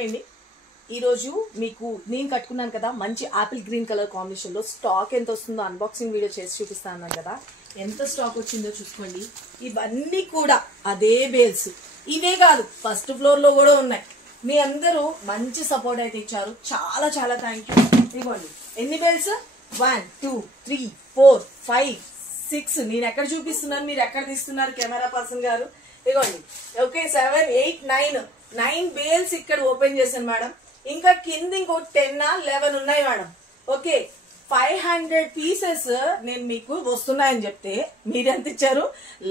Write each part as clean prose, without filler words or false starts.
Hi అండి. ఈరోజు మీకు నేను కట్టుకున్నాను కదా మంచి ఆపిల్ గ్రీన్ కలర్ కాంబినేషన్లో స్టాక్ ఎంత వస్తుందో అన్బాక్సింగ్ వీడియో చేసి చూపిస్తాను కదా. ఎంత స్టాక్ వచ్చిందో చూసుకోండి. ఇవన్నీ కూడా అదే బేల్స్, ఇవే కాదు ఫస్ట్ ఫ్లోర్లో కూడా ఉన్నాయి. మీ అందరూ మంచి సపోర్ట్ అయితే ఇచ్చారు, చాలా చాలా థ్యాంక్ యూ. ఇదిగోండి ఎన్ని బేల్స్, 1 2 3 4 5 6. నేను ఎక్కడ చూపిస్తున్నాను, మీరు ఎక్కడ తీస్తున్నారు కెమెరా పర్సన్ గారు? ఇదిగోండి ఓకే 7 8 9 బేల్స్ ఇక్కడ ఓపెన్ చేశాను మేడం. ఇంకా కింద ఇంకో 10 11 ఉన్నాయి మేడం. ఓకే 500 పీసెస్ నేను మీకు వస్తున్నాయని చెప్తే మీరెంత ఇచ్చారు?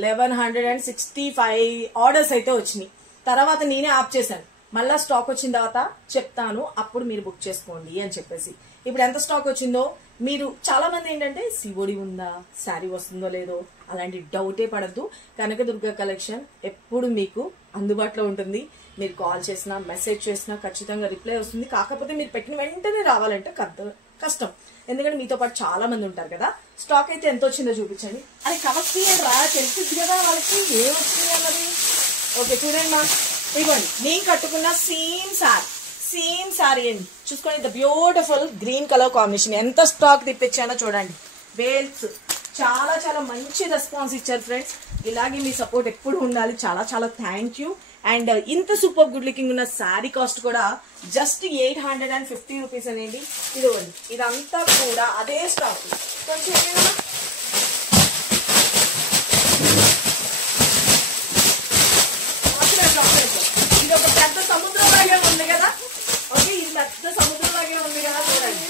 1165 ఆర్డర్స్ అయితే వచ్చినాయి. తర్వాత నేనే ఆప్ చేశాను, మళ్ళా స్టాక్ వచ్చిన తర్వాత చెప్తాను, అప్పుడు మీరు బుక్ చేసుకోండి అని చెప్పేసి. ఇప్పుడు ఎంత స్టాక్ వచ్చిందో మీరు చాలా మంది ఏంటంటే సిఓడి ఉందా, శారీ వస్తుందో లేదో అలాంటి డౌటే పడద్దు. కనకదుర్గ కలెక్షన్ ఎప్పుడు మీకు అందుబాటులో ఉంటుంది. మీరు కాల్ చేసినా మెసేజ్ చేసినా ఖచ్చితంగా రిప్లై వస్తుంది. కాకపోతే మీరు పెట్టిన వెంటనే రావాలంటే కష్టం, ఎందుకంటే మీతో పాటు చాలా మంది ఉంటారు కదా. స్టాక్ అయితే ఎంత వచ్చిందో చూపించండి. అది కవర్ రా తెలుస్తుంది కదా వాళ్ళకి ఏం వచ్చింది అన్నది. ఓకే చూడండి మా, ఇవ్వండి నేను కట్టుకున్న సేమ్ సారీ అండి. చూసుకోండి, the beautiful green colour combination. ఎంత స్టాక్ తెప్పించానో చూడండి. బేల్స్ చాలా చాలా మంచి రెస్పాన్స్ ఇచ్చారు ఫ్రెండ్స్. ఇలాగే మీ సపోర్ట్ ఎప్పుడు ఉండాలి. చాలా చాలా థ్యాంక్ యూ. అండ్ ఇంత సూపర్ గుడ్ లుకింగ్ ఉన్న శారీ కాస్ట్ కూడా జస్ట్ 850 రూపీస్ అనేది. ఇదిగోండి ఇదంతా కూడా అదే స్టాక్. కొంచెం ఇది ఒక పెద్ద సముద్రం లాగే ఉంది కదా. ఓకే ఇది పెద్ద సముద్రం లాగే ఉంది కదా చూడండి.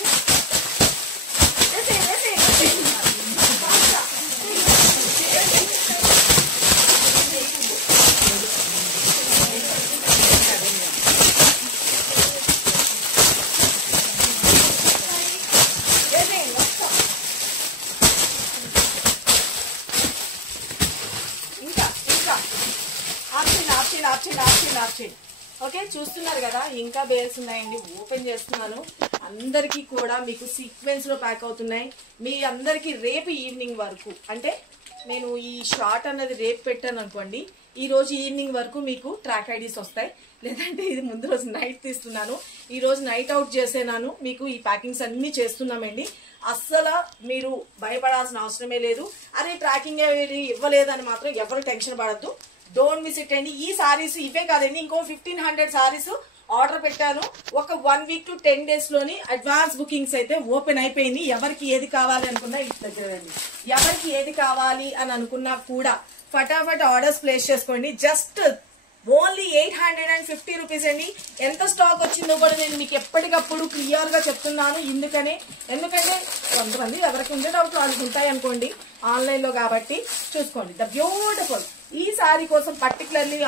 ఓకే చూస్తున్నారు కదా, ఇంకా బేల్స్ ఉన్నాయండి. ఓపెన్ చేస్తున్నాను. అందరికీ కూడా మీకు సీక్వెన్స్ లో ప్యాక్ అవుతున్నాయి. మీ అందరికి రేపు ఈవినింగ్ వరకు, అంటే నేను ఈ షార్ట్ అన్నది రేపు పెట్టాను అనుకోండి, ఈ రోజు ఈవినింగ్ వరకు మీకు ట్రాక్ ఐడీస్ వస్తాయి. లేదంటే ఇది ముందు రోజు నైట్ తీస్తున్నాను, ఈ రోజు నైట్ అవుట్ చేసేనాను. మీకు ఈ ప్యాకింగ్స్ అన్ని చేస్తున్నామండి. అస్సలు మీరు భయపడాల్సిన అవసరమే లేదు. అరే ట్రాకింగ్ ఇవ్వలేదని మాత్రం ఎవరు టెన్షన్ పడద్దు. డోంట్ మిస్ ఇట్ అండి. ఈ సారీస్ ఇవే కాదండి, ఇంకో 1500 సారీస్ ఆర్డర్ పెట్టాను. ఒక 1 వీక్ to 10 days లోని అడ్వాన్స్ బుకింగ్స్ అయితే ఓపెన్ అయిపోయింది. ఎవరికి ఏది కావాలి అనుకున్నా ఇంటి దగ్గర రండి. ఎవరికి ఏది కావాలి అని అనుకున్నా కూడా ఫటాఫట్ ఆర్డర్స్ ప్లేస్ చేసుకోండి. జస్ట్ ఓన్లీ 850 రూపీస్ అండి. ఎంత స్టాక్ వచ్చిందో కూడా నేను మీకు ఎప్పటికప్పుడు క్లియర్ గా చెప్తున్నాను. ఎందుకంటే కొంతమంది ఎవరికి ఉండే డౌట్లు వాళ్ళకి ఉంటాయి అనుకోండి ఆన్లైన్ లో, కాబట్టి చూసుకోండి. ద బ్యూటిఫుల్ ఈ సారీ కోసం పర్టికులర్లీ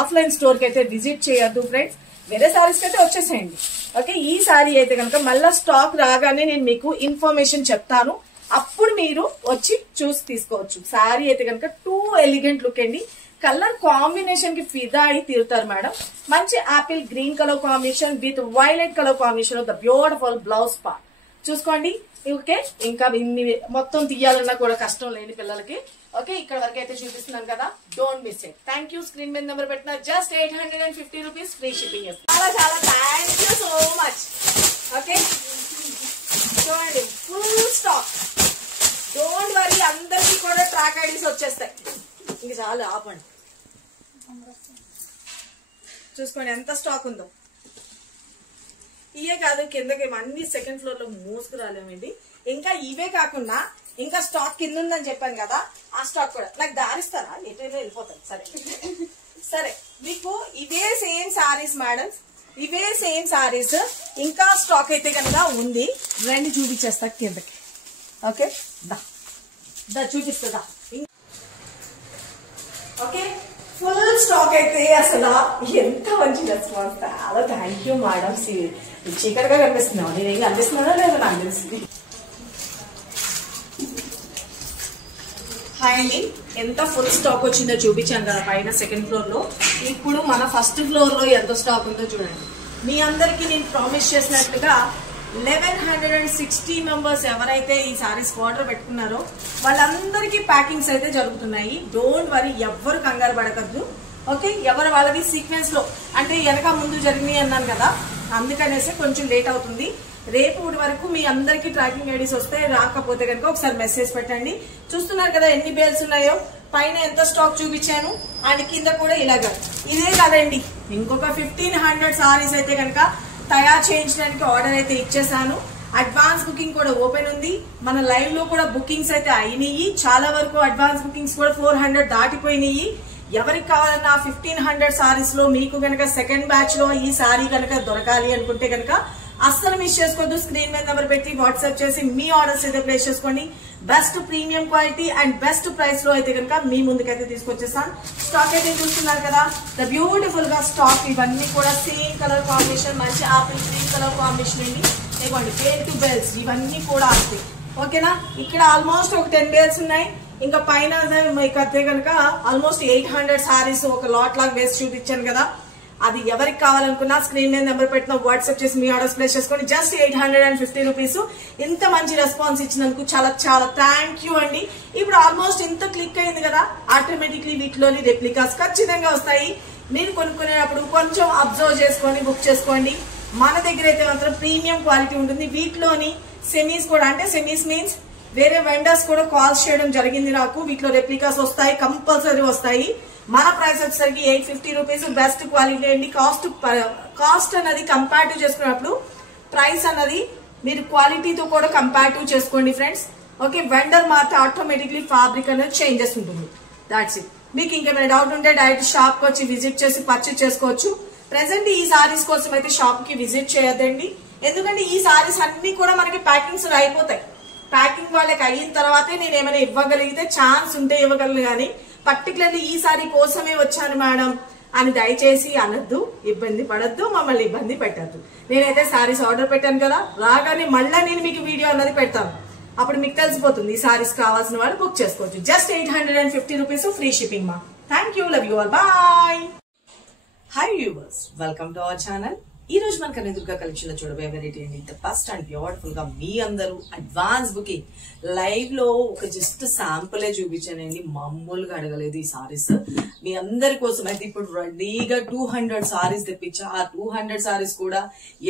ఆఫ్లైన్ స్టోర్ కి అయితే విజిట్ చేయొద్దు ఫ్రెండ్స్. వేరే సారీస్ అయితే వచ్చేసేయండి. ఓకే ఈ సారీ అయితే కనుక మళ్ళా స్టాక్ రాగానే నేను మీకు ఇన్ఫర్మేషన్ చెప్తాను, అప్పుడు మీరు వచ్చి చూసి తీసుకోవచ్చు. సారీ అయితే కనుక టూ ఎలిగెంట్ లుక్ అండి. కలర్ కాంబినేషన్ కి ఫిదా అయి తీరుతారు మేడం. మంచి apple green colour combination with violet colour combination. The beautiful blouse part చూసుకోండి. ఓకే ఇంకా ఇన్ని మొత్తం తీయాలన్నా కూడా కష్టం లేని పిల్లలకి. ఓకే ఇక్కడ వరకు అయితే చూపిస్తున్నాను కదా, don't miss it. Thank you. Screen మీద నెంబర్ పెట్టిన జస్ట్ 850 రూపీస్ ఫ్రీ షిప్పింగ్. చాలా చాలా thank you so much. Okay చూడండి ఫుల్ స్టాక్. డోంట్ వరీ, అందరికీ కూడా ట్రాక్ ఐడీస్ వచ్చేస్తాయి. ఇంక చాలు ఆపండి. చూసుకోండి ఎంత స్టాక్ ఉందో. ఇవే కాదు కిందకి అన్ని సెకండ్ ఫ్లోర్ లో మోసుకు రాలేమండి. ఇంకా ఇవే కాకుండా ఇంకా స్టాక్ కింద ఉందని చెప్పాను కదా, ఆ స్టాక్ కూడా నాకు దారిస్తారా? ఎటైనా వెళ్ళిపోతాను. సరే మీకు ఇవే సేమ్ సారీస్ మేడం, ఇవే సేమ్ సారీస్ ఇంకా స్టాక్ అయితే కనుక ఉంది. రండి చూపించేస్తా కిందకి. ఓకే దా చూపిస్తుందా. ఓకే ఫుల్ స్టాక్ అయితే అసలు ఎంత మంచి రెస్పాన్స్. చాలా థ్యాంక్ యూ మేడం. చీకటిగా కనిపిస్తున్నావు, నేనేం కనిపిస్తున్నానో లేదో నాకు తెలిసింది. హాయ్ అండి. ఎంత ఫుల్ స్టాక్ వచ్చిందో చూపించాను కదా పైన సెకండ్ ఫ్లోర్ లో. ఇప్పుడు మన ఫస్ట్ ఫ్లోర్ లో ఎంత స్టాక్ ఉందో చూడండి. మీ అందరికి నేను ప్రామిస్ చేసినట్లుగా 1160 మెంబర్స్ ఎవరైతే ఈ సారీస్ ఆర్డర్ పెట్టుకున్నారో వాళ్ళందరికీ ప్యాకింగ్స్ అయితే జరుగుతున్నాయి. డోంట్ వరీ, ఎవ్వరు కంగారు పడకద్దు. ఓకే, ఎవరు వాళ్ళది సీక్వెన్స్ లో అంటే వెనక ముందు జరిగినాయి అన్నాను కదా, అందుకనేసి కొంచెం లేట్ అవుతుంది. రేపు వరకు మీ అందరికి ట్రాకింగ్ ఐడీస్ వస్తాయి. రాకపోతే కనుక ఒకసారి మెసేజ్ పెట్టండి. చూస్తున్నారు కదా ఎన్ని బేల్స్ ఉన్నాయో, పైన ఎంత స్టాక్ చూపించాను అండ్ కింద కూడా ఇలాగా. ఇదే కదండి, ఇంకొక 1500 సారీస్ అయితే కనుక తయారు చేయించడానికి ఆర్డర్ అయితే ఇచ్చేసాను. అడ్వాన్స్ బుకింగ్ కూడా ఓపెన్ ఉంది. మన లైవ్ లో కూడా బుకింగ్స్ అయితే అయినాయి. చాలా వరకు అడ్వాన్స్ బుకింగ్స్ కూడా 400 దాటిపోయినాయి. ఎవరికి కావాలన్నా 1500 సారీస్ లో మీకు గనక సెకండ్ బ్యాచ్ లో ఈ సారీ కనుక దొరకాలి అనుకుంటే కనుక అస్సలు మిస్ చేసుకోవద్దు. స్క్రీన్ మీద నెంబర్ పెట్టి వాట్సాప్ చేసి మీ ఆర్డర్స్ అయితే ప్లేస్ చేసుకోండి. Best premium quality and best price లో అయితే కనుక మీ ముందుకైతే తీసుకొచ్చేస్తాను. స్టాక్ అయితే చూస్తున్నారు కదా, ద బ్యూటిఫుల్ గా స్టాక్. ఇవన్నీ కూడా సేమ్ కలర్ కాంబినేషన్, మంచి ఆపిల్ గ్రీన్ కలర్ కాంబినేషన్ అండి. ఇవ్వండి బేల్ టు బేల్స్, ఇవన్నీ కూడా వస్తాయి. ఓకేనా, ఇక్కడ ఆల్మోస్ట్ ఒక 10 బేల్స్ ఉన్నాయి. ఇంకా పైన మీకు అయితే కనుక ఆల్మోస్ట్ 800 సారీస్ ఒక లాట్ లాగా వేసి చూపించాను కదా. అది ఎవరికి కావాలనుకున్నా స్క్రీన్ మీద నెంబర్ పెట్టిన వాట్సాప్ చేసి మీ ఆర్డర్స్ ప్లేస్ చేసుకోండి. Just 850 rupees. ఇంత మంచి రెస్పాన్స్ ఇచ్చినందుకు చాలా చాలా థ్యాంక్ యూ అండి. ఇప్పుడు ఆల్మోస్ట్ ఇంత క్లిక్ అయింది కదా, ఆటోమేటిక్లీ వీటిలోని రెప్లికాస్ ఖచ్చితంగా వస్తాయి. మీరు కొనుక్కునేటప్పుడు కొంచెం అబ్జర్వ్ చేసుకొని బుక్ చేసుకోండి. మన దగ్గర అయితే మాత్రం ప్రీమియం క్వాలిటీ ఉంటుంది. వీటిలోని సెమీస్ కూడా, అంటే సెమీస్ మీన్స్ వేరే వెండర్స్ కూడా కాల్స్ చేయడం జరిగింది నాకు. వీటిలో రెప్లికాస్ వస్తాయి, కంపల్సరీ వస్తాయి. మన ప్రైస్ వచ్చేసరికి 850 రూపీస్. బెస్ట్ క్వాలిటీ అండి. కాస్ట్ అన్నది కంపారిటివ్ చేసుకున్నప్పుడు ప్రైస్ అన్నది మీరు క్వాలిటీతో కూడా కంపారిటివ్ చేసుకోండి ఫ్రెండ్స్. ఓకే, వెండర్ మాత్రం ఆటోమేటిక్లీ ఫ్యాబ్రిక్ అనేది చేంజెస్ ఉంటుంది. That's it. మీకు ఇంకేమైనా డౌట్ ఉంటే డైరెక్ట్ షాప్ కి వచ్చి విజిట్ చేసి పర్చేస్ చేసుకోవచ్చు. ప్రెసెంట్ ఈ సారీస్ కోసం అయితే షాప్ కి విజిట్ చేయొద్దండి. ఎందుకంటే ఈ సారీస్ అన్ని కూడా మనకి ప్యాకింగ్స్ అయిపోతాయి. ప్యాకింగ్ వాళ్ళకి అయిన తర్వాతే నేను ఏమైనా ఇవ్వగలిగితే ఛాన్స్ ఉంటే ఇవ్వగలను, కానీ పర్టికులర్లీ ఈ సారీ కోసమే వచ్చాను మేడం అని దయచేసి అనొద్దు. ఇబ్బంది పడద్దు, మమ్మల్ని ఇబ్బంది పెట్టద్దు. నేనైతే సారీస్ ఆర్డర్ పెట్టాను కదా, రాగానే మళ్ళా నేను మీకు వీడియో అన్నది పెడతాను. అప్పుడు మీకు తెలిసిపోతుంది. ఈ సారీస్ కావాల్సిన వాళ్ళు బుక్ చేసుకోవచ్చు. జస్ట్ 850 రూపీస్, ఫ్రీ షిప్పింగ్ మా. Thank you, love you all, bye. Hi viewers, welcome to our channel. ఈ రోజు మన కనదుర్గ కలెక్షన్ లో చూడబోయే వెరైటీ అండి. ద ఫస్ట్ అండ్ బ్యూటిఫుల్ గా మీ అందరూ అడ్వాన్స్ బుకింగ్ లైవ్ లో ఒక జస్ట్ శాంపులే చూపించానండి. మామూలుగా అడగలేదు ఈ సారీస్. మీ అందరి కోసం అయితే ఇప్పుడు రెడీగా 200 సారీస్ తెప్పించా. ఆ 200 సారీస్ కూడా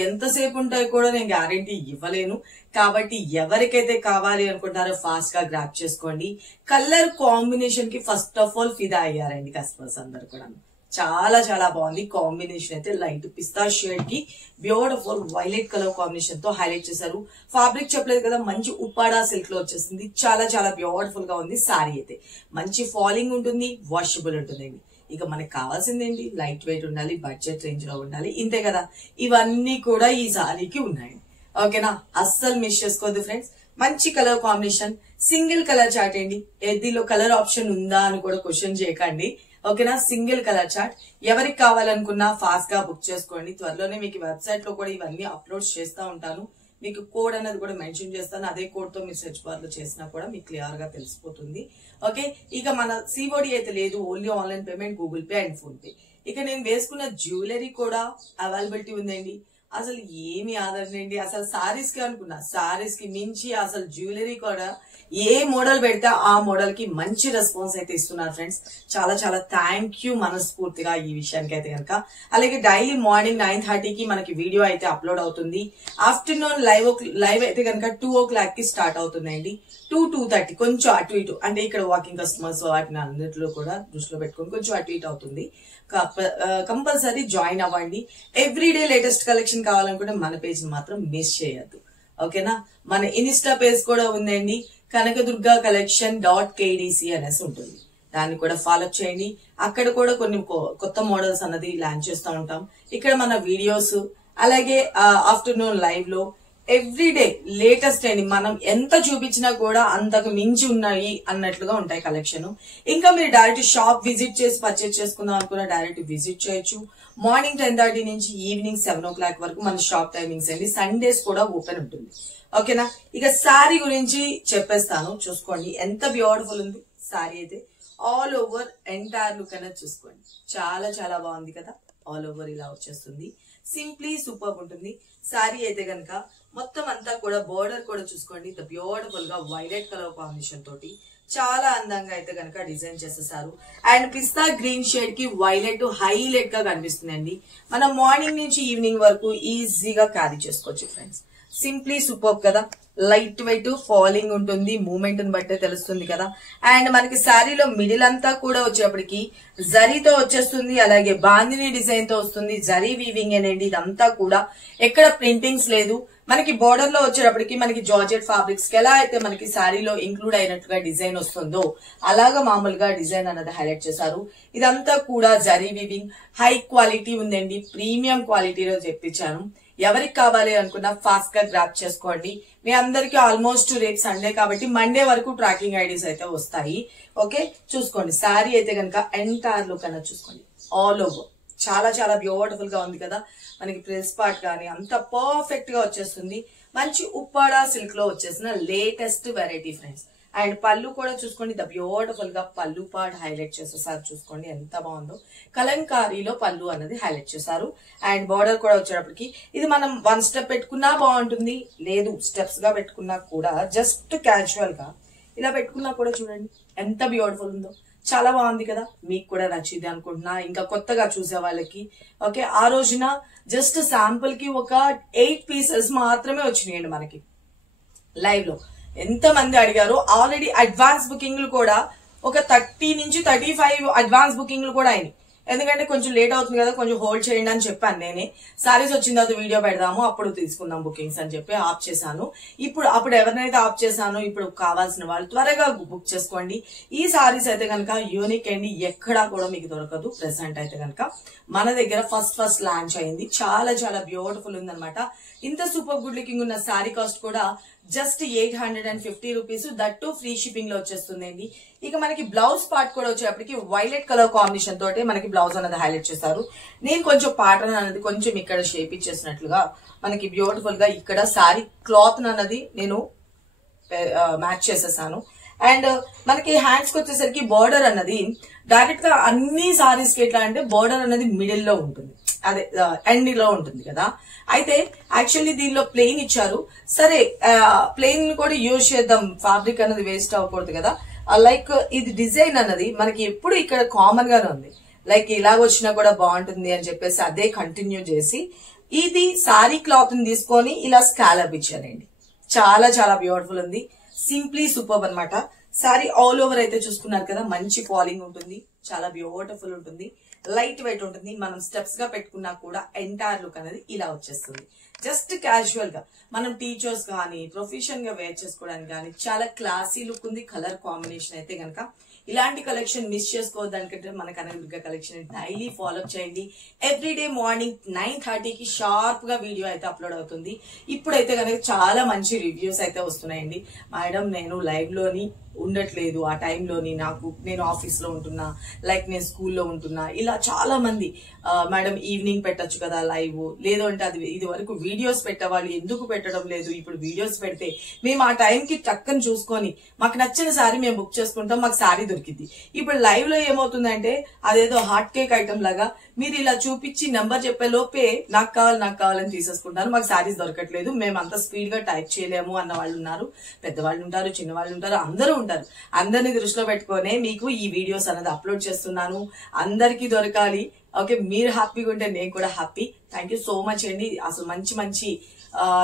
ఎంతసేపు ఉంటాయో కూడా నేను గ్యారంటీ ఇవ్వలేను. కాబట్టి ఎవరికైతే కావాలి అనుకుంటారో ఫాస్ట్ గా గ్రాప్ చేసుకోండి. కలర్ కాంబినేషన్ కి ఫస్ట్ ఆఫ్ ఆల్ ఫిదా అయ్యారండి కస్టమర్స్ అందరు కూడా. చాలా చాలా బాగుంది కాంబినేషన్ అయితే. లైట్ పిస్తా షేడ్ కి బ్యూటిఫుల్ వైలెట్ కలర్ కాంబినేషన్ తో హైలైట్ చేశారు. ఫ్యాబ్రిక్ చెప్పలేదు కదా, మంచి ఉప్పాడా సిల్క్ లో వచ్చేసింది. చాలా చాలా బ్యూటిఫుల్ గా ఉంది. సారీ అయితే మంచి ఫాలింగ్ ఉంటుంది, వాషబుల్ ఉంటుందండి. ఇక మనకి కావాల్సిందేంటి, లైట్ వెయిట్ ఉండాలి, బడ్జెట్ రేంజ్ లో ఉండాలి, ఇంతే కదా. ఇవన్నీ కూడా ఈ సారీకి ఉన్నాయి. ఓకేనా, అస్సలు మిస్ చేసుకోవద్దు ఫ్రెండ్స్. మంచి colour combination, single colour chart అండి. ఎదిలో కలర్ ఆప్షన్ ఉందా అని కూడా క్వశ్చన్ చేయకండి. ఓకేనా, సింగిల్ కలర్ చార్ట్. ఎవరికి కావాలనుకున్నా ఫాస్ట్ గా బుక్ చేసుకోండి. త్వరలోనే మీకు వెబ్సైట్ లో కూడా ఇవన్నీ అప్లోడ్ చేస్తా ఉంటాను. మీకు కోడ్ అనేది కూడా మెన్షన్ చేస్తాను. అదే కోడ్ తో మీరు సెర్చ్ బార్ లో చేసినా కూడా మీకు క్లియర్ గా తెలిసిపోతుంది. ఓకే, ఇక మన సిఓడి అయితే లేదు, only online payment, Google pay and phone pay. ఇక నేను వేసుకున్న జ్యువెలరీ కూడా అవైలబిలిటీ ఉందండి. అసలు ఏమి ఆదరణండి, అసలు సారీస్ కి అనుకున్నా, సారీస్ కి మించి అసలు జ్యువెలరీ కూడా ఏ మోడల్ పెడితే ఆ మోడల్ కి మంచి రెస్పాన్స్ అయితే ఇస్తున్నారు ఫ్రెండ్స్. చాలా చాలా థ్యాంక్ యూ మనస్ఫూర్తిగా ఈ విషయానికి అయితే కనుక. అలాగే డైలీ మార్నింగ్ 9:30కి మనకి వీడియో అయితే అప్లోడ్ అవుతుంది. ఆఫ్టర్నూన్ లైవ్ అయితే కనుక 2 o'clock కి స్టార్ట్ అవుతుందండి. 2:30 కొంచెం అటు ఇటు, అంటే ఇక్కడ వాకింగ్ కస్టమర్స్ వాటిని అన్నింటిలో కూడా దృష్టిలో పెట్టుకుని కొంచెం అటు ఇటు అవుతుంది. కంపల్సరీ జాయిన్ అవ్వండి. ఎవ్రీడే లేటెస్ట్ కలెక్షన్ కావాలనుకుంటే మన పేజ్ మాత్రం మిస్ చేయొద్దు. ఓకేనా, మన ఇన్స్టా పేజ్ కూడా ఉందండి, కనకదుర్గ కలెక్షన్ .kdc అనేసి ఉంటుంది. దాన్ని కూడా ఫాలో చేయండి. అక్కడ కూడా కొన్ని కొత్త మోడల్స్ అన్నది లాంచ్ చేస్తూ ఉంటాం. ఇక్కడ మన వీడియోస్, అలాగే ఆఫ్టర్నూన్ లైవ్ లో ఎవ్రీడే లేటెస్ట్ అండి. మనం ఎంత చూపించినా కూడా అంతకు మించి ఉన్నాయి అన్నట్లుగా ఉంటాయి కలెక్షన్. ఇంకా మీరు డైరెక్ట్ షాప్ విజిట్ చేసి పర్చేస్ చేసుకుందాం అనుకున్నా డైరెక్ట్ విజిట్ చేయొచ్చు. మార్నింగ్ 10:30 నుంచి ఈవినింగ్ 7 o'clock వరకు మన షాప్ టైమింగ్స్ అండి. సండేస్ కూడా ఓపెన్ ఉంటుంది. ఓకేనా, ఇక సారీ గురించి చెప్పేస్తాను. చూసుకోండి ఎంత బ్యూటిఫుల్ ఉంది సారీ అయితే. ఆల్ ఓవర్ ఎంటైర్ లుక్ అనేది చూసుకోండి. చాలా చాలా బాగుంది కదా. ఆల్ ఓవర్ ఇలా వచ్చేస్తుంది. సింప్లీ సూపర్ ఉంటుంది సారీ అయితే కనుక. మొత్తం అంతా కూడా బోర్డర్ కూడా చూసుకోండి. ద బ్యూటిఫుల్ గా వైలెట్ కలర్ కాంబినేషన్ తోటి చాలా అందంగా అయితే కనుక డిజైన్ చేసేసారు. అండ్ పిస్తా గ్రీన్ షేడ్ కి వైలెట్ హైలైట్ గా కనిపిస్తుందండి. మనం మార్నింగ్ నుంచి ఈవినింగ్ వరకు ఈజీగా క్యారీ చేసుకోవచ్చు ఫ్రెండ్స్. సింప్లీ సూపర్ కదా, లైట్ వెయిట్ ఫాలింగ్ ఉంటుంది, మూమెంట్ ని బట్టే తెలుస్తుంది కదా. అండ్ మనకి శారీలో మిడిల్ అంతా కూడా వచ్చేప్పటికి జరీతో వచ్చేస్తుంది, అలాగే బాందిని డిజైన్ తో వస్తుంది. జరీ వీవింగ్ అనేది ఇదంతా కూడా ఎక్కడ ప్రింటింగ్స్ లేదు. మనకి బోర్డర్ లో వచ్చేటప్పటికి మనకి జార్జెట్ ఫ్యాబ్రిక్స్ కి ఎలా అయితే మనకి శారీలో ఇంక్లూడ్ అయినట్టుగా డిజైన్ వస్తుందో అలాగా మామూలుగా డిజైన్ అనేది హైలైట్ చేశారు. ఇదంతా కూడా జరీ వీవింగ్ హై క్వాలిటీ ఉందండి, ప్రీమియం క్వాలిటీలో తెప్పించాను. ఎవరికి కావాలి అనుకున్నా ఫాస్ట్ గా గ్రాప్ చేసుకోండి. మీ అందరికి ఆల్మోస్ట్ రేపు సండే కాబట్టి మండే వరకు ట్రాకింగ్ ఐడీస్ అయితే వస్తాయి. ఓకే, చూసుకోండి. శారీ అయితే కనుక ఎంటైర్ లుక్ అన్నది చూసుకోండి, ఆల్ ఓవర్ చాలా చాలా బ్యూటిఫుల్ గా ఉంది కదా. మనకి ప్రెస్ పార్ట్ కానీ అంత పర్ఫెక్ట్ గా వచ్చేస్తుంది. మంచి ఉప్పాడా సిల్క్ లో వచ్చేసిన లేటెస్ట్ వెరైటీ ఫ్రెండ్స్. అండ్ పళ్ళు కూడా చూసుకోండి, ద బ్యూటిఫుల్ గా పళ్ళు పార్ట్ హైలైట్ చేసేసారు. చూసుకోండి ఎంత బాగుందో, కలంకారీలో పళ్ళు అనేది హైలైట్ చేశారు. అండ్ బార్డర్ కూడా వచ్చేటప్పటికి ఇది మనం వన్ స్టెప్ పెట్టుకున్నా బాగుంటుంది, లేదు స్టెప్స్ గా పెట్టుకున్నా కూడా జస్ట్ క్యాజువల్ గా ఇలా పెట్టుకున్నా కూడా చూడండి ఎంత బ్యూటిఫుల్ ఉందో. చాలా బాగుంది కదా, మీకు కూడా నచ్చింది అనుకుంటున్నా. ఇంకా కొత్తగా చూసే వాళ్ళకి ఓకే, ఆ రోజున జస్ట్ శాంపుల్ కి ఒక 8 పీసెస్ మాత్రమే వచ్చినాయండి మనకి లైవ్ లో. ఎంత మంది అడిగారు. ఆల్రెడీ అడ్వాన్స్ బుకింగ్లు కూడా ఒక 30 నుంచి 35 అడ్వాన్స్ బుకింగ్లు కూడా అయినాయి. ఎందుకంటే కొంచెం లేట్ అవుతుంది కదా, కొంచెం హోల్డ్ చేయండి అని చెప్పాను నేనే. సారీస్ వచ్చిన తర్వాత వీడియో పెడదాము, అప్పుడు తీసుకుందాం బుకింగ్స్ అని చెప్పి ఆఫ్ చేశాను. అప్పుడు ఎవరినైతే ఆఫ్ చేశానో ఇప్పుడు కావాల్సిన వాళ్ళు త్వరగా బుక్ చేసుకోండి. ఈ సారీస్ అయితే కనుక యూనిక్ అండి, ఎక్కడా కూడా మీకు దొరకదు. ప్రెసెంట్ అయితే కనుక మన దగ్గర ఫస్ట్ లాంచ్ అయింది. చాలా చాలా బ్యూటిఫుల్ ఉందన్నమాట. ఇంత సూపర్ గుడ్ లుకింగ్ ఉన్న శారీ కాస్ట్ కూడా just 850 rupees, that free shipping లో వచ్చేస్తుందండి. ఇక మనకి బ్లౌజ్ పార్ట్ కూడా వచ్చేప్పటికి వైలెట్ కలర్ కాంబినేషన్ తోటి మనకి బ్లౌజ్ అనేది హైలైట్ చేశారు. నేను కొంచెం ప్యాటర్న్ అనేది కొంచెం ఇక్కడ షేప్ ఇచ్చేసినట్లుగా మనకి బ్యూటిఫుల్ గా ఇక్కడ శారీ క్లాత్ అన్నది నేను మ్యాచ్ చేసేసాను. అండ్ మనకి హ్యాండ్స్ కి వచ్చేసరికి బార్డర్ అన్నది డైరెక్ట్ గా అన్ని సారీస్ కి ఎట్లా అంటే బార్డర్ అనేది మిడిల్ లో ఉంటుంది, అదే ఎండ్ లో ఉంటుంది కదా. అయితే యాక్చువల్లీ దీనిలో ప్లెయిన్ ఇచ్చారు. సరే ప్లెయిన్ కూడా యూజ్ చేద్దాం, ఫ్యాబ్రిక్ అనేది వేస్ట్ అవ్వకూడదు కదా. లైక్ ఇది డిజైన్ అన్నది మనకి ఎప్పుడు ఇక్కడ కామన్ గానే ఉంది. లైక్ ఇలాగ వచ్చినా కూడా బాగుంటుంది అని చెప్పేసి అదే కంటిన్యూ చేసి ఇది సారీ క్లాత్ ని తీసుకొని ఇలా స్కాలప్ ఇచ్చానండి. చాలా చాలా బ్యూటిఫుల్ ఉంది, సింప్లీ సూపర్ అన్నమాట. సారీ ఆల్ ఓవర్ అయితే చూసుకున్నారు కదా, మంచి ఫాలింగ్ ఉంటుంది, చాలా బ్యూటిఫుల్ ఉంటుంది, లైట్ వెయిట్ ఉంటుంది. మనం స్టెప్స్ గా పెట్టుకున్నా కూడా ఎంటైర్ లుక్ అనేది ఇలా వచ్చేస్తుంది. జస్ట్ క్యాజువల్ గా మనం టీచర్స్ కానీ ప్రొఫెషన్ గా వేర్ చేసుకోవడానికి కానీ చాలా క్లాసీ లుక్ ఉంది. కలర్ కాంబినేషన్ అయితే కనుక ఇలాంటి కలెక్షన్ మిస్ చేసుకోవద్దానికంటే మన Kanakadurga collection daily follow up చేయండి. ఎవ్రీడే మార్నింగ్ 9:30కి షార్ప్ గా వీడియో అయితే అప్లోడ్ అవుతుంది. ఇప్పుడైతే కనుక చాలా మంచి రివ్యూస్ అయితే వస్తున్నాయండి. మేడం నేను లైవ్ లోని ఉండట్లేదు, ఆ టైంలోని నేను ఆఫీస్ లో ఉంటున్నా, లైక్ నేను స్కూల్లో ఉంటున్నా, ఇలా చాలా మంది మేడం ఈవినింగ్ పెట్టచ్చు కదా లైవ్, లేదు అంటే అది ఇది వరకు వీడియోస్ పెట్టేవాళ్ళు ఎందుకు పెట్టడం లేదు, ఇప్పుడు వీడియోస్ పెడితే మేము ఆ టైంకి టక్కని చూసుకొని మాకు నచ్చిన శారీ మేము బుక్ చేసుకుంటాం, మాకు శారీ దొరికింది. ఇప్పుడు లైవ్ లో ఏమవుతుందంటే అదేదో హాట్ కేక్ ఐటమ్ లాగా మీరు ఇలా చూపించి నెంబర్ చెప్పే లోపే నాకు కావాలని తీసేసుకుంటారు, మాకు శారీస్ దొరకట్లేదు, మేము అంత స్పీడ్ గా టైప్ చేయలేము అన్న వాళ్ళు ఉన్నారు. పెద్దవాళ్ళు ఉంటారు, చిన్నవాళ్ళు ఉంటారు, అందరూ ఉంటారు. అందరినీ దృష్టిలో పెట్టుకునే మీకు ఈ వీడియోస్ అనేది అప్లోడ్ చేస్తున్నాను. అందరికీ దొరకాలి. ఓకే, మీరు హ్యాపీగా ఉంటే నేను కూడా happy. Thank you so much అండి. అసలు మంచి మంచి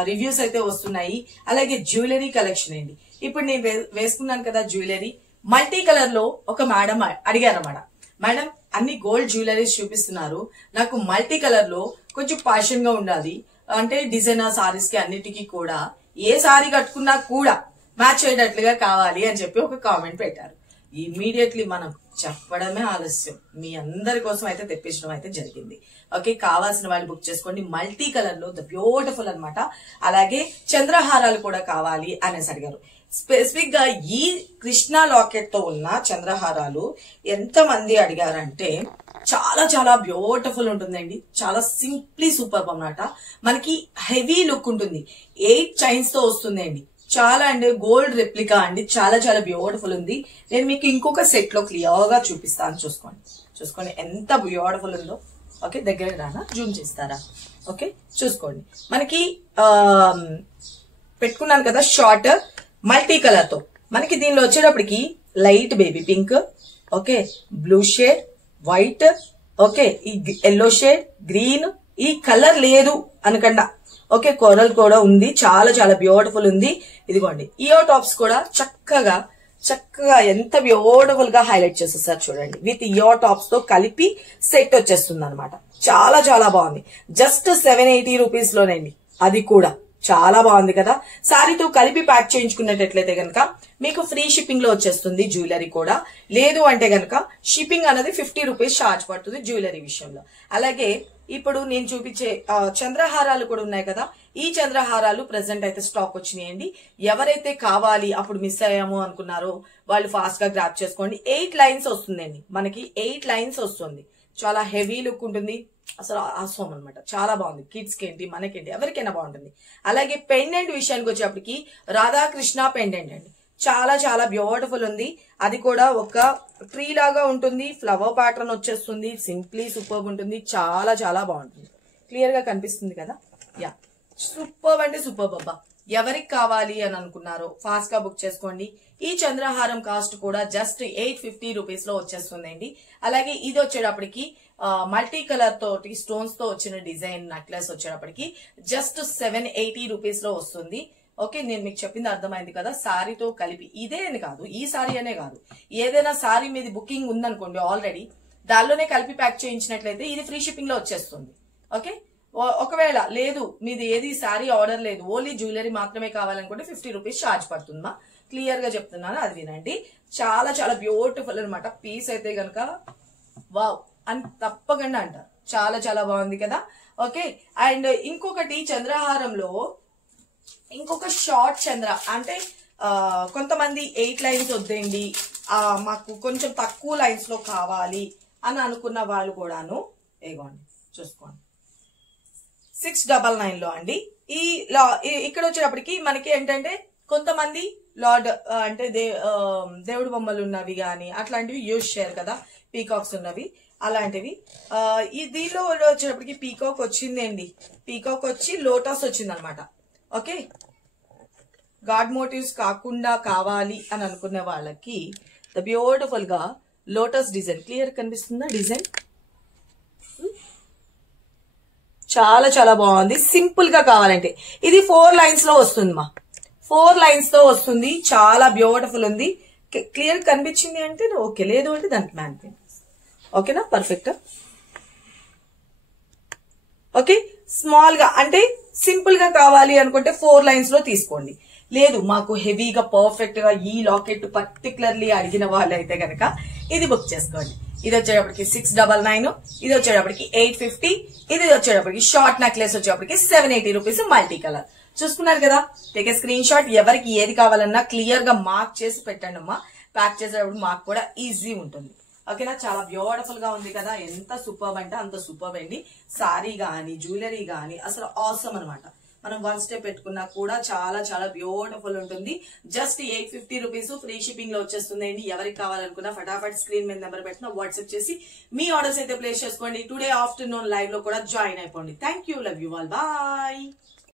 రివ్యూస్ అయితే వస్తున్నాయి. అలాగే జ్యువెలరీ కలెక్షన్ అండి. ఇప్పుడు నేను వేసుకున్నాను కదా జ్యువెలరీ, మల్టీ కలర్ లో ఒక మేడం అడిగారన్నమాట. మేడం అన్ని గోల్డ్ జ్యువెలరీస్ చూపిస్తున్నారు, నాకు మల్టీ కలర్ లో కొంచెం ప్యాషన్ గా ఉండాలి, అంటే డిజైనర్ సారీస్ కి అన్నిటికీ కూడా ఏ సారీ కట్టుకున్నా కూడా మ్యాచ్ అయ్యేటట్లుగా కావాలి అని చెప్పి ఒక కామెంట్ పెట్టారు. ఇమ్మీడియట్లీ మనం చెప్పడమే ఆలస్యం, మీ అందరి కోసం అయితే తెప్పించడం అయితే జరిగింది. ఓకే, కావాల్సిన వాళ్ళు బుక్ చేసుకోండి. మల్టీ కలర్ లో ద బ్యూటిఫుల్ అన్నమాట. అలాగే చంద్రహారాలు కూడా కావాలి అనేసి అడిగారు. స్పెసిఫిక్ గా ఈ కృష్ణ లాకెట్ తో ఉన్న చంద్రహారాలు ఎంత మంది అడిగారంటే చాలా చాలా బ్యూటిఫుల్ ఉంటుందండి. చాలా సింప్లీ సూపర్ అన్నమాట. మనకి హెవీ లుక్ ఉంటుంది, 8 చైన్స్ తో వస్తుందండి. చాలా అండి గోల్డ్ రెప్లికా అండి, చాలా చాలా బ్యూటిఫుల్ ఉంది. నేను మీకు ఇంకొక సెట్ లో క్లియర్ గా చూపిస్తాను. చూసుకోండి ఎంత బ్యూటిఫుల్ ఉందో. ఓకే, దగ్గర రానా, జూమ్ చేస్తారా? ఓకే, చూసుకోండి. మనకి పెట్టుకున్నాను కదా షార్ట్ మల్టీ కలర్ తో. మనకి దీనిలో వచ్చేటప్పటికి light baby pink, okay, blue shade, white, okay, ఈ ఎల్లో షేడ్, గ్రీన్, ఈ కలర్ లేదు అనకుండా ఓకే, కోరల్ కూడా ఉంది, చాలా చాలా బ్యూటిఫుల్ ఉంది. ఇదిగోండి ఇయర్ టాప్స్ కూడా చక్కగా ఎంత బ్యూటిఫుల్ గా హైలైట్ చేసేసారు చూడండి. విత్ ఇయర్ టాప్స్ తో కలిపి సెట్ వచ్చేస్తుంది అనమాట. చాలా చాలా బాగుంది. జస్ట్ 780 రూపీస్ లోనండి. అది కూడా చాలా బాగుంది కదా. సారీతో కలిపి ప్యాక్ చేయించుకున్నట్లయితే గనక మీకు ఫ్రీ షిప్పింగ్ లో వచ్చేస్తుంది జ్యువెలరీ కూడా. లేదు అంటే గనక షిప్పింగ్ అనేది 50 రూపీస్ ఛార్జ్ పడుతుంది జ్యువెలరీ విషయంలో. అలాగే ఇప్పుడు నేను చూపించే చంద్రహారాలు కూడా ఉన్నాయి కదా. ఈ చంద్రహారాలు ప్రెసెంట్ అయితే స్టాక్ వచ్చినాయండి. ఎవరైతే కావాలి అప్పుడు మిస్ అయ్యాము అనుకున్నారో వాళ్ళు ఫాస్ట్ గా గ్రాప్ చేసుకోండి. 8 లైన్స్ వస్తుందండి మనకి. 8 లైన్స్ వస్తుంది. చాలా హెవీ లుక్ ఉంటుంది. అసలు ఆసం అనమాట. చాలా బాగుంది. కిడ్స్ కి ఏంటి, మనకేంటి, ఎవరికైనా బాగుంటుంది. అలాగే పెండెంట్ విషయానికి వచ్చేప్పటికి రాధాకృష్ణ పెండెంట్ అండి. చాలా చాలా బ్యూటిఫుల్ ఉంది. అది కూడా ఒక ట్రీ లాగా ఉంటుంది. ఫ్లవర్ ప్యాటర్న్ వచ్చేస్తుంది. సింప్లీ సూపర్ ఉంటుంది. చాలా చాలా బాగుంటుంది. క్లియర్ గా కనిపిస్తుంది కదా. యా, సూపర్ అంటే సూపర్ అబ్బా. ఎవరికి కావాలి అని అనుకున్నారో ఫాస్ట్ గా బుక్ చేసుకోండి. ఈ చంద్రహారం కాస్ట్ కూడా జస్ట్ 850 రూపీస్ లో వచ్చేస్తుందండి. అలాగే ఇది వచ్చేటప్పటికి మల్టీ కలర్ తోటి స్టోన్స్ తో వచ్చిన డిజైన్ నెక్లెస్ వచ్చేటప్పటికి జస్ట్ 780 రూపీస్ లో వస్తుంది. ఓకే, నేను మీకు చెప్పింది అర్థమైంది కదా. సారీతో కలిపి ఇదే అని కాదు, ఈ సారీ అనే కాదు, ఏదైనా సారీ మీద బుకింగ్ ఉందనుకోండి ఆల్రెడీ, దానిలోనే కలిపి ప్యాక్ చేయించినట్లయితే ఇది ఫ్రీ షిప్పింగ్ లో వచ్చేస్తుంది. ఓకే, ఒకవేళ లేదు మీది ఏది సారీ ఆర్డర్ లేదు, ఓన్లీ జ్యువెలరీ మాత్రమే కావాలనుకుంటే 50 రూపీస్ ఛార్జ్ పడుతుందా. క్లియర్ గా చెప్తున్నాను, అది వినండి. చాలా చాలా బ్యూటిఫుల్ అనమాట. పీస్ అయితే గనక వావ్ అని తప్పకుండా అంటారు. చాలా చాలా బాగుంది కదా. ఓకే, అండ్ ఇంకొకటి చంద్రహారంలో ఇంకొక షార్ట్ చంద్ర అంటే కొంతమంది 8 లైన్స్ వద్దండి, మాకు కొంచెం తక్కువ లైన్స్ లో కావాలి అని అనుకున్న వాళ్ళు కూడాను ఏగోండి చూసుకోండి 699 లో అండి. ఇక్కడ వచ్చేటప్పటికి మనకి ఏంటంటే కొంతమంది లార్డ్ అంటే దేవుడు బొమ్మలు ఉన్నవి గాని అట్లాంటివి యూజ్ చేయరు కదా, పీకాక్స్ ఉన్నవి అలాంటివి. దీనిలో వచ్చేటప్పటికి పీకాక్ వచ్చింది అండి. పీకాక్ వచ్చి లోటస్ వచ్చింది అనమాట. ఓకే, గాడ్ మోటివ్స్ కాకుండా కావాలి అని అనుకునే వాళ్ళకి ద బ్యూటిఫుల్ గా లోటస్ డిజైన్ క్లియర్ కనిపిస్తుందా. డిజైన్ చాలా చాలా బాగుంది. సింపుల్ గా కావాలంటే ఇది 4 లైన్స్ లో వస్తుంది మా. 4 లైన్స్ తో వస్తుంది. చాలా బ్యూటిఫుల్ ఉంది. క్లియర్ కనిపించింది అంటే ఓకే, లేదు అంటే దానికి మ్యాన్ పెయింట్. ఓకేనా, పర్ఫెక్ట్. ఓకే, స్మాల్ గా అంటే సింపుల్ గా కావాలి అనుకుంటే 4 లైన్స్ లో తీసుకోండి. లేదు మాకు హెవీగా పర్ఫెక్ట్ గా ఈ లాకెట్ పర్టికులర్లీ అడిగిన వాళ్ళు అయితే కనుక ఇది బుక్ చేసుకోండి. ఇది వచ్చేటప్పటికి 699, ఇది వచ్చేటప్పటికి 850, ఇది వచ్చేటప్పటికి షార్ట్ నెక్లెస్ వచ్చేటప్పటికి 780 రూపీస్ మల్టీ కలర్. చూసుకున్నారు కదా. Take a screen shot. ఎవరికి ఏది కావాలన్నా క్లియర్ గా మార్క్ చేసి పెట్టండి అమ్మా. ప్యాక్ చేసేటప్పుడు మాకు కూడా ఈజీ ఉంటుంది. ఓకేనా, చాలా బ్యూటిఫుల్ గా ఉంది కదా. ఎంత సూపర్ అంటే అంత సూపర్ అండి. సారీ గానీ జ్యువెలరీ గానీ అసలు ఆసమ్ అనమాట. మనం 1 స్టెప్ పెట్టుకున్నా కూడా చాలా చాలా బ్యూటిఫుల్ ఉంటుంది. జస్ట్ 850 రూపీస్ ఫ్రీ షిప్పింగ్ లో వచ్చేస్తుంది అండి. ఎవరికి కావాలనుకున్నా ఫటాఫట్ స్క్రీన్ మీద నెంబర్ పెట్టిన వాట్సాప్ చేసి మీ ఆర్డర్స్ అయితే ప్లేస్ చేసుకోండి. టుడే ఆఫ్టర్నూన్ లైవ్ లో కూడా జాయిన్ అయిపోండి. Thank you, love you all, bye.